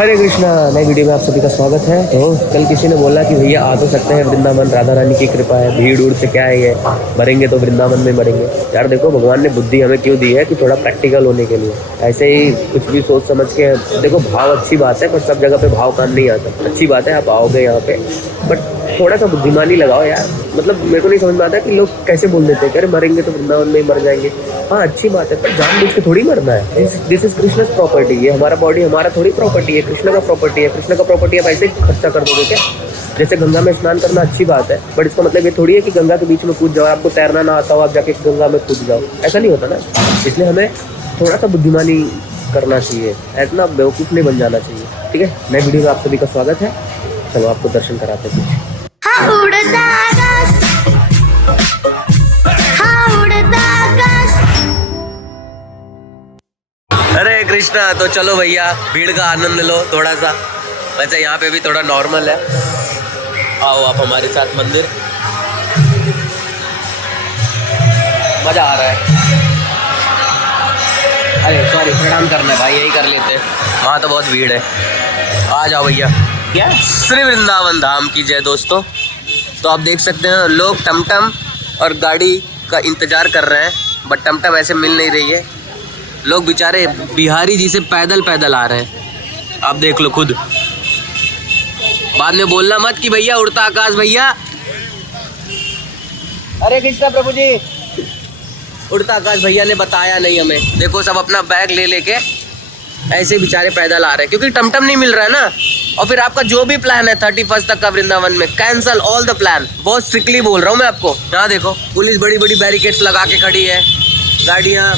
हरे कृष्णा, नई वीडियो में आप सभी का स्वागत है। तो कल किसी ने बोला कि भैया आ तो सकते हैं वृंदावन, राधा रानी की कृपा है, भीड़ उड़ से क्या है ये, मरेंगे तो वृंदावन में मरेंगे। यार देखो, भगवान ने बुद्धि हमें क्यों दी है कि थोड़ा प्रैक्टिकल होने के लिए। ऐसे ही कुछ भी सोच समझ के देखो, भाव अच्छी बात है पर सब जगह पे भाव काम नहीं आता। अच्छी बात है आप आओगे यहाँ पे, बट थोड़ा सा बुद्धिमानी लगाओ यार। मतलब मेरे को नहीं समझ में आता कि लोग कैसे बोल देते हैं कि अरे मरेंगे तो वृंदावन में ही मर जाएंगे। हाँ अच्छी बात है, पर जानबूझ के थोड़ी मरना है। This is Krishna property. ये हमारा बॉडी हमारा थोड़ी प्रॉपर्टी है, कृष्ण का प्रॉपर्टी है। कृष्ण का प्रॉपर्टी आप ऐसे खर्चा कर दोगे क्या? जैसे गंगा में स्नान करना अच्छी बात है, बट इसका मतलब ये थोड़ी है कि गंगा के बीच में कूद जाओ। आपको तैरना ना आता हो आप जाके गंगा में कूद जाओ, ऐसा नहीं होता ना। इसलिए हमें थोड़ा सा बुद्धिमानी करना चाहिए, ऐसा बेवकूफ़ नहीं बन जाना चाहिए। ठीक है, नई वीडियो में आप सभी का स्वागत है। चलो आपको दर्शन कराते हैं कुछ। हरे कृष्णा। तो चलो भैया, भीड़ का आनंद लो थोड़ा सा। वैसे यहाँ पे भी थोड़ा नॉर्मल है। आओ आप हमारे साथ मंदिर, मजा आ रहा है। अरे सॉरी, प्रणाम करना है भाई, यही कर लेते हैं, वहाँ तो बहुत भीड़ है। आ जाओ भैया। क्या श्री वृंदावन धाम की जय दोस्तों। तो आप देख सकते हैं लोग टमटम और गाड़ी का इंतज़ार कर रहे हैं, बट टमटम ऐसे मिल नहीं रही है। लोग बेचारे बिहारी जी से पैदल पैदल आ रहे हैं, आप देख लो खुद। बाद में बोलना मत कि भैया उड़ता आकाश भैया। अरे कृष्णा प्रभु जी, उड़ता आकाश भैया ने बताया नहीं हमें। देखो सब अपना बैग ले लेके ऐसे बेचारे पैदल आ रहे हैं, क्योंकि टमटम नहीं मिल रहा है ना। और फिर आपका जो भी प्लान है 31 तक का वृंदावन में, कैंसल ऑल द प्लान। बहुत स्ट्रिक्टली बोल रहा हूँ मैं आपको। यहाँ देखो पुलिस बड़ी बड़ी बैरिकेड्स लगा के खड़ी है, गाड़ियाँ।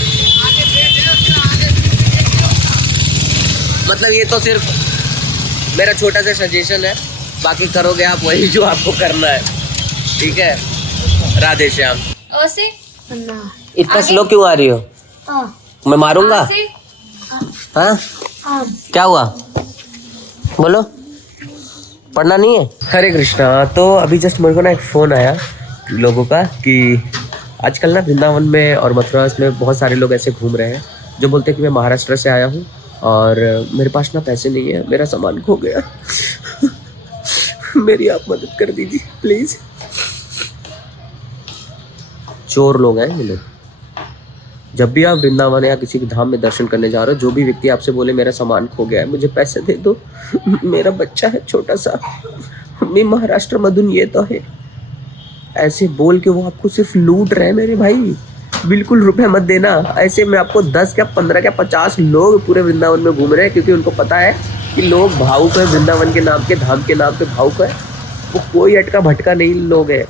मतलब ये तो सिर्फ मेरा छोटा सा सजेशन है, बाकी करोगे आप वही जो आपको करना है। ठीक है, राधे श्याम। इतना स्लो क्यों आ रही हो? मैं मारूंगा। हाँ क्या हुआ बोलो, पढ़ना नहीं है? हरे कृष्णा। तो अभी जस्ट मेरे को ना एक फ़ोन आया लोगों का कि आजकल ना वृंदावन में और मथुरा में बहुत सारे लोग ऐसे घूम रहे हैं जो बोलते हैं कि मैं महाराष्ट्र से आया हूँ और मेरे पास ना पैसे नहीं है, मेरा सामान खो गया। मेरी आप मदद कर दीजिए प्लीज़। चोर लोग हैं ये लोग। जब भी आप वृंदावन या किसी भी धाम में दर्शन करने जा रहे हो, जो भी व्यक्ति आपसे बोले मेरा सामान खो गया है, मुझे पैसे दे दो, मेरा बच्चा है छोटा सा, मैं महाराष्ट्र मधुन ये तो है, ऐसे बोल के वो आपको सिर्फ लूट रहे हैं मेरे भाई। बिल्कुल रुपए मत देना। ऐसे में आपको 10 क्या 15 क्या 50 लोग पूरे वृंदावन में घूम रहे हैं, क्योंकि उनको पता है कि लोग भावुक है, वृंदावन के नाम के, धाम के नाम पे भावुक है। वो कोई अटका भटका नहीं लोग है।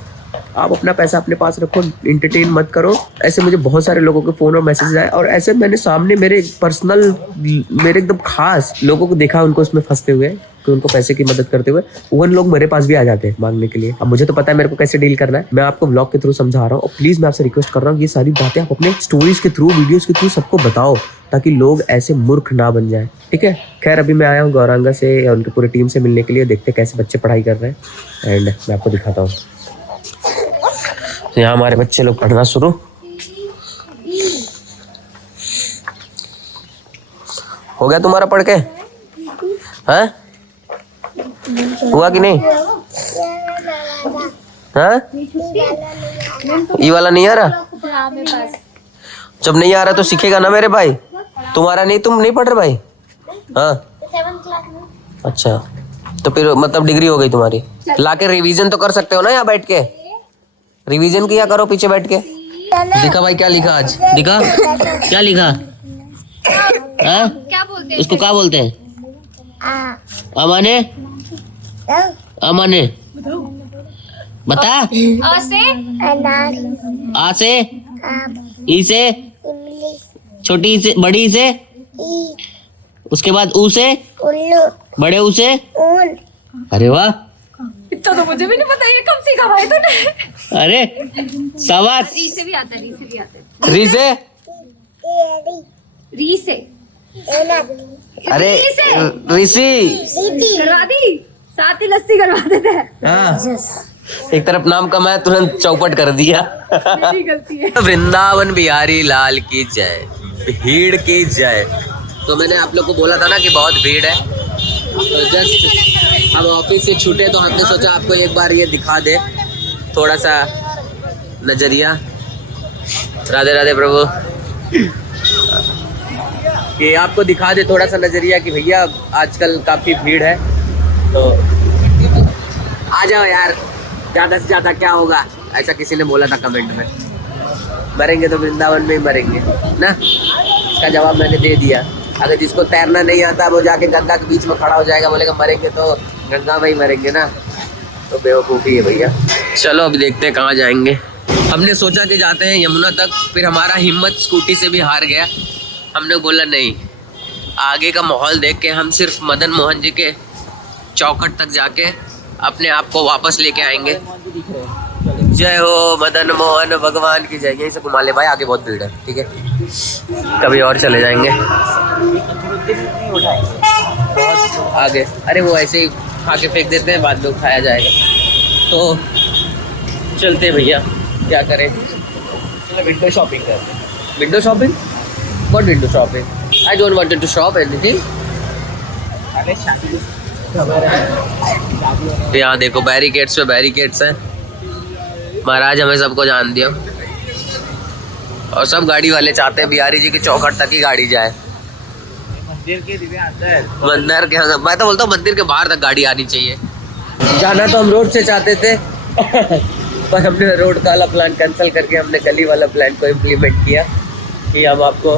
आप अपना पैसा अपने पास रखो, इंटरटेन मत करो। ऐसे मुझे बहुत सारे लोगों के फ़ोन और मैसेज आए, और ऐसे मैंने सामने मेरे पर्सनल, मेरे एकदम खास लोगों को देखा उनको उसमें फंसते हुए, कि उनको पैसे की मदद करते हुए। वो लोग मेरे पास भी आ जाते हैं मांगने के लिए। अब मुझे तो पता है मेरे को कैसे डील करना है, मैं आपको व्लॉग के थ्रू समझा रहा हूँ। और प्लीज़ मैं आपसे रिक्वेस्ट कर रहा हूँ ये सारी बातें आप अपने स्टोरीज के थ्रू, वीडियोज़ के थ्रू सबको बताओ, ताकि लोग ऐसे मूर्ख ना बन जाए। ठीक है, खैर अभी मैं आया हूँ गौरांगा से या उनकी पूरी टीम से मिलने के लिए। देखते कैसे बच्चे पढ़ाई कर रहे हैं, एंड मैं आपको दिखाता हूँ। यहाँ हमारे बच्चे लोग पढ़ना शुरू। हो गया तुम्हारा पढ़ के? हाँ हुआ कि नहीं? हाँ ये वाला नहीं आ रहा? जब नहीं आ रहा तो सीखेगा ना मेरे भाई। तुम्हारा नहीं, तुम नहीं पढ़ रहे भाई? हाँ अच्छा, तो फिर मतलब डिग्री हो गई तुम्हारी। लाके रिवीजन तो कर सकते हो ना, यहाँ बैठ के रिवीजन किया करो पीछे बैठ के। दिखा भाई क्या लिखा आज, दिखा क्या लिखा? हाँ क्या बोलते हैं इसको, क्या बोलते हैं? अमाने अमाने बता। आ से अनार, आ से ई से छोटी से, बड़ी से उसके बाद ऊ से उल्लू, बड़े ऊ से ऊन। अरे वाह, इतना तो मुझे भी नहीं पता, ये कब सीखा भाई तूने? अरे शाबाश। री से भी आता है, री से भी आता है। री से, री से, अरे ऋषि करवा दी, साथ ही लस्सी करवा देते हैं। हाँ एक तरफ नाम कम है, तुरंत चौपट कर दिया। मेरी गलती है। वृंदावन बिहारी लाल की जय, भीड़ की जय। तो मैंने आप लोग को बोला था ना कि बहुत भीड़ है, तो जस्ट हम ऑफिस से छूटे तो हमने सोचा आपको एक बार ये दिखा दे, थोड़ा सा नजरिया। राधे राधे प्रभु। कि आपको दिखा दे थोड़ा सा नजरिया कि भैया आजकल काफ़ी भीड़ है, तो आ जाओ यार, ज़्यादा से ज़्यादा क्या होगा, ऐसा किसी ने बोला था कमेंट में। मरेंगे तो वृंदावन में ही मरेंगे ना, इसका जवाब मैंने दे दिया। अगर जिसको तैरना नहीं आता वो जाके गंगा के बीच में खड़ा हो जाएगा, बोलेगा मरेंगे तो गंगा में ही मरेंगे ना, तो बेवकूफ़ी है भैया। चलो अब देखते हैं कहाँ जाएंगे। हमने सोचा कि जाते हैं यमुना तक, फिर हमारा हिम्मत स्कूटी से भी हार गया। हमने बोला नहीं, आगे का माहौल देख के हम सिर्फ मदन मोहन जी के चौखट तक जाके अपने आप को वापस लेके आएंगे। जय हो मदन मोहन भगवान की जय। यहीं से घुमा ले भाई, आगे बहुत भीड़ है, ठीक है, कभी और चले जाएंगे बहुत आगे। अरे वो ऐसे ही खा के फेंक देते हैं, बाद में उठाया जाएगा। तो चलते भैया, क्या करें, विंडो शॉपिंग करते हैं। Window shopping? What window shopping? I don't wanted to shop anything. यहाँ देखो बैरिकेड्स पे बैरिकेड्स हैं। महाराज हमें सबको जान दिया, और सब गाड़ी वाले चाहते हैं बिहारी जी की चौखट तक ही गाड़ी जाए। मंदिर के अंदर, मैं तो बोलता हूँ मंदिर के बाहर तक गाड़ी आनी चाहिए। जाना तो हम रोड से चाहते थे पर हमने रोड वाला प्लान कैंसिल करके हमने गली वाला प्लान को इम्प्लीमेंट किया कि हम आपको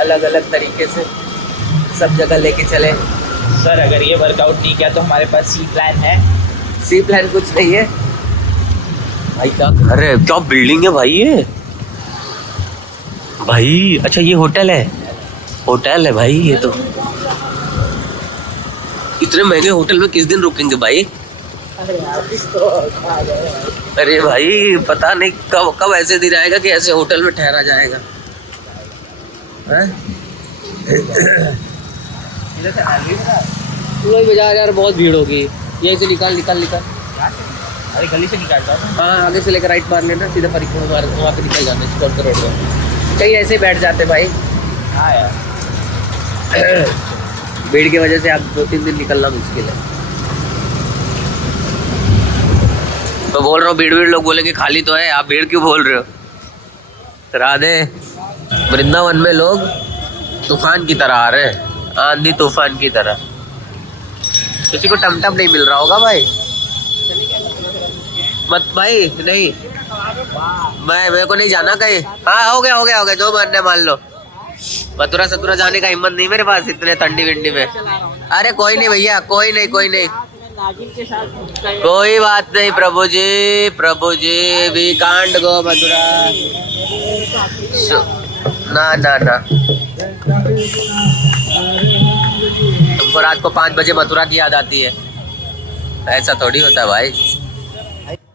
अलग अलग तरीके से सब जगह लेके चले। सर अगर ये वर्कआउट नहीं किया तो हमारे पास सी प्लान है। सी प्लान कुछ नहीं है भाई। क्या घर है, क्या बिल्डिंग है भाई ये भाई। अच्छा ये होटल है, होटल है भाई ये तो। इतने महंगे होटल में किस दिन रुकेंगे भाई। अरे भाई पता नहीं कब कब ऐसे दिन आएगा कि ऐसे होटल में ठहरा जाएगा। वही बाजार यार, बहुत भीड़ होगी। यहीं से निकाल निकाल निकाल। अरे गली से निकालता हूँ। हाँ आगे से लेकर राइट मार लेना, सीधा परिक्रमा मार वहाँ पे निकल जाना स्कॉट रोड में। कहीं ऐसे ही बैठ जाते भाई। हाँ यार भीड़ की वजह से आप 2-3 दिन निकलना मुश्किल है। तो बोल रहा हूँ भीड़ भीड़, लोग बोलेंगे खाली तो है, आप भीड़ क्यों बोल रहे हो। राधे, वृंदावन में लोग तूफान की तरह आ रहे हैं, आंधी तूफान की तरह। किसी को टमटम नहीं मिल रहा होगा भाई। मत भाई नहीं, मैं मेरे को नहीं जाना कहीं। हाँ हो गया हो गया हो गया, जो मानना मान लो। मथुरा सतुरा जाने का हिम्मत नहीं मेरे पास इतने ठंडी विंडी में। अरे कोई नहीं भैया, कोई नहीं कोई नहीं, कोई बात नहीं प्रभु जी वी कांट गो मथुरा। ना ना ना, तुमको रात को 5 बजे मथुरा की याद आती है, ऐसा थोड़ी होता है भाई।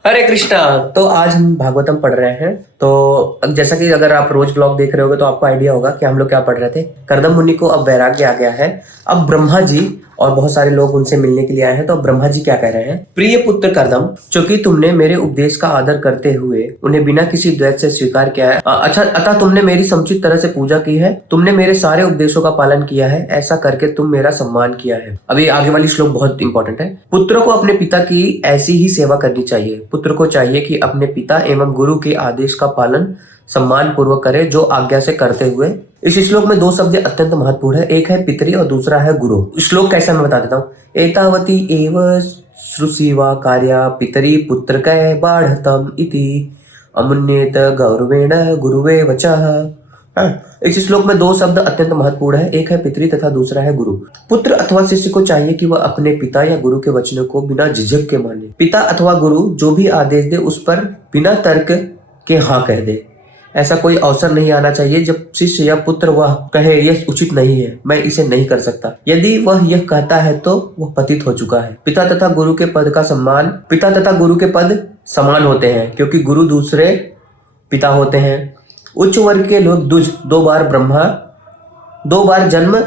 हरे कृष्णा। तो आज हम भागवतम पढ़ रहे हैं। तो जैसा कि अगर आप रोज ब्लॉग देख रहे होगे तो आपको आइडिया होगा कि हम लोग क्या पढ़ रहे थे। कर्दम मुनि को अब वैराग्य आ गया है। अब ब्रह्मा जी और बहुत सारे लोग उनसे मिलने के लिए आए हैं। तो ब्रह्मा जी क्या कह रहे हैं, प्रिय पुत्र कर्दम, चूंकि तुमने मेरे उपदेश का आदर करते हुए उन्हें बिना किसी द्वैत से स्वीकार किया है, अच्छा अतः तुमने मेरी समुचित तरह से पूजा की है, तुमने मेरे सारे उपदेशों का पालन किया है, ऐसा करके तुम मेरा सम्मान किया है। अभी आगे वाली श्लोक बहुत इंपॉर्टेंट है। पुत्र को अपने पिता की ऐसी ही सेवा करनी चाहिए। पुत्र को चाहिए कि अपने पिता एवं गुरु के आदेश का पालन सम्मान पूर्वक करे, जो आज्ञा से करते हुए। इस श्लोक में 2 शब्द अत्यंत महत्वपूर्ण है, एक है पितरी और दूसरा है गुरु। श्लोक कैसा मैं बता देता हूँ। एतावती एव श्रुषिवा कार्या पितरी पुत्र कै बाढ़तम इति अमुन्येत गौरवेण गुरुवे वचः। इस श्लोक में 2 शब्द अत्यंत महत्वपूर्ण है, एक है पितरी तथा दूसरा है गुरु। पुत्र अथवा शिष्य को चाहिए कि वह अपने पिता या गुरु के वचनों को बिना झिझक के माने। पिता अथवा गुरु जो भी आदेश दे उस पर बिना तर्क के हाँ कह दे। ऐसा कोई अवसर नहीं आना चाहिए जब शिष्य या पुत्र वह कहे यह उचित नहीं है, मैं इसे नहीं कर सकता। यदि वह यह कहता है तो वह पतित हो चुका है। पिता तथा गुरु के पद का सम्मान, पिता तथा गुरु के पद समान होते हैं क्योंकि गुरु दूसरे पिता होते हैं। उच्च वर्ग के लोग द्विज 2 बार ब्रह्मा 2 बार जन्म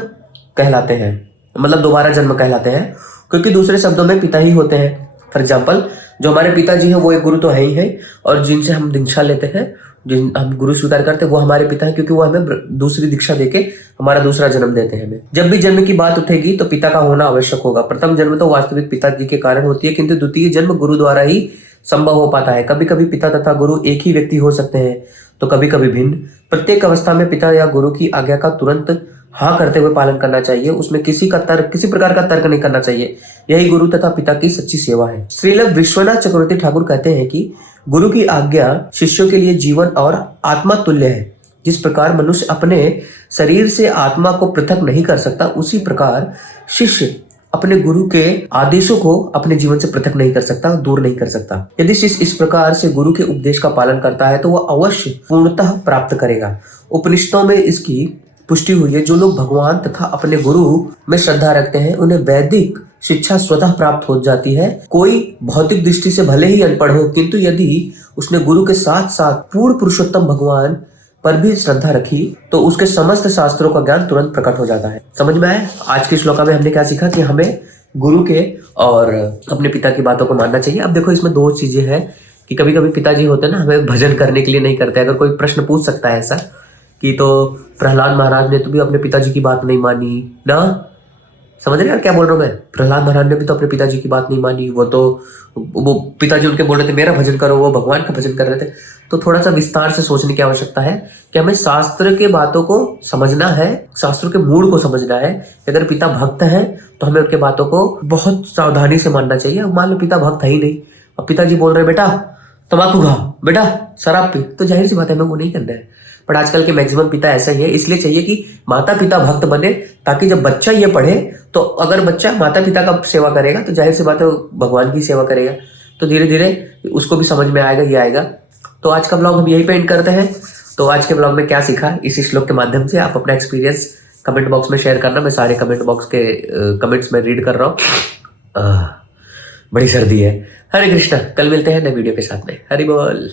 कहलाते हैं, मतलब दोबारा जन्म कहलाते हैं क्योंकि दूसरे शब्दों में पिता ही होते हैं। फॉर एग्जाम्पल जो हमारे पिताजी हैं वो एक गुरु तो है ही है, और जिनसे हम दीक्षा लेते हैं जिन हम गुरु स्वीकार करते हैं वो हमारे पिता है, क्योंकि वो हमें दूसरी दीक्षा देके हमारा दूसरा जन्म देते हैं हमें। जब भी जन्म की बात उठेगी तो पिता का होना आवश्यक होगा। प्रथम जन्म तो वास्तविक पिताजी के कारण होती है, किंतु द्वितीय जन्म गुरु द्वारा ही संभव हो पाता है। कभी कभी पिता तथा गुरु एक ही व्यक्ति हो सकते हैं, तो कभी कभी भिन्न। प्रत्येक अवस्था में पिता या गुरु की आज्ञा का तुरंत हाँ करते हुए पालन करना चाहिए। उसमें किसी प्रकार का तर्क नहीं करना चाहिए। यही गुरु तथा पिता की सच्ची सेवा है। श्रील विश्वनाथ चक्रवर्ती ठाकुर कहते हैं कि गुरु की आज्ञा शिष्यों के लिए जीवन और आत्मा तुल्य है। जिस प्रकार मनुष्य अपने शरीर से आत्मा को पृथक नहीं कर सकता, उसी प्रकार शिष्य अपने गुरु के आदेशों को अपने जीवन से पृथक नहीं कर सकता, दूर नहीं कर सकता। यदि शिष्य इस प्रकार से गुरु के उपदेश का पालन करता है तो वह अवश्य पूर्णतः प्राप्त करेगा। उपनिषदों में इसकी पुष्टि हुई है। जो लोग भगवान तथा अपने गुरु में श्रद्धा रखते हैं उन्हें वैदिक शिक्षा स्वतः प्राप्त हो जाती है। कोई भौतिक दृष्टि से भले ही अनपढ़ हो, किंतु यदि उसने गुरु के साथ साथ पूर्ण पुरुषोत्तम भगवान पर भी श्रद्धा रखी तो उसके समस्त शास्त्रों का ज्ञान तुरंत प्रकट हो जाता है। समझ में आया? आज की श्लोका में हमने क्या सीखा कि हमें गुरु के और अपने पिता की बातों को मानना चाहिए। अब देखो इसमें दो चीजें हैं कि कभी कभी पिताजी होते हैं ना, हमें भजन करने के लिए नहीं करते। अगर कोई प्रश्न पूछ सकता है ऐसा कि तो प्रहलाद महाराज ने तो भी अपने पिताजी की बात नहीं मानी ना। समझ रहे हैं क्या बोल रहा हूँ मैं? प्रहलाद महाराज ने भी तो अपने पिताजी की बात नहीं मानी। वो पिताजी उनके बोल रहे थे मेरा भजन करो, वो भगवान का भजन कर रहे थे। तो थोड़ा सा विस्तार से सोचने की आवश्यकता है कि हमें शास्त्र के बातों को समझना है, शास्त्रों के मूड को समझना है। अगर पिता भक्त है तो हमें उनके बातों को बहुत सावधानी से मानना चाहिए। मान लो पिता भक्त है ही नहीं, अब पिताजी बोल रहे बेटा तम्बाकू खा, बेटा शराब पी, तो जाहिर सी बात है हमें वो नहीं करना है। बट आजकल के मैक्सिमम पिता ऐसा ही है। इसलिए चाहिए कि माता पिता भक्त बने, ताकि जब बच्चा ये पढ़े तो अगर बच्चा माता पिता का सेवा करेगा तो जाहिर सी बात है भगवान की सेवा करेगा। तो धीरे धीरे उसको भी समझ में आएगा, ये आएगा। तो आज का ब्लॉग हम यही पे एंड करते हैं। तो आज के ब्लॉग में क्या सीखा इसी श्लोक के माध्यम से आप अपना एक्सपीरियंस कमेंट बॉक्स में शेयर करना। मैं सारे कमेंट बॉक्स के कमेंट्स में रीड कर रहा हूँ। बड़ी सर्दी है। हरे कृष्णा। कल मिलते हैं नए वीडियो के साथ में। हरि बोल।